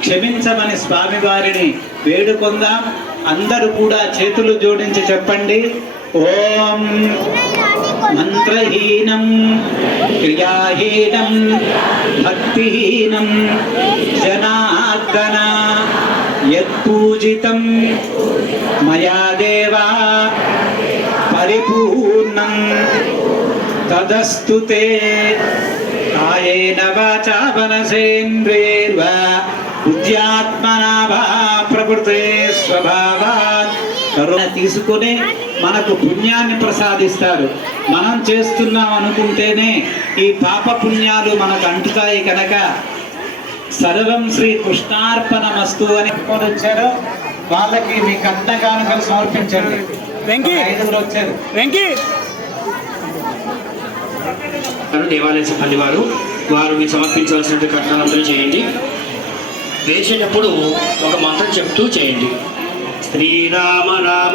క్షమించమని స్వామివారిని వేడుకొందాం. అందరూ కూడా చేతులు జోడించి చెప్పండి. ఓం మంత్రహీనం క్రియాహీనం భక్తిహీనం జనార్దన యత్పూజితం మయా దేవా పరిపూర్ణం తదస్తు తే కాయేన వాచా మనసేంద్రియైర్వా బుద్ధ్యాత్మనా వా ప్రకృతే స్వభావాత్ కరుణ తీసుకుని మనకు పుణ్యాన్ని ప్రసాదిస్తారు. మనం చేస్తున్నాం అనుకుంటేనే ఈ పాప పుణ్యాలు మనకు అంటుతాయి కనుక సర్వం శ్రీ కృష్ణార్పణమస్తు అని వచ్చారు. వాళ్ళకి మీ కట్న కానుకలు సమర్పించండి. ఐదుగురు వచ్చారు. దేవాలయ సిబ్బంది వారు మీకు సమర్పించవలసినటువంటి కట్నాలందరూ చేయండి. వేసేటప్పుడు ఒక మంత్రం చెప్తూ చేయండి. శ్రీరామ రామ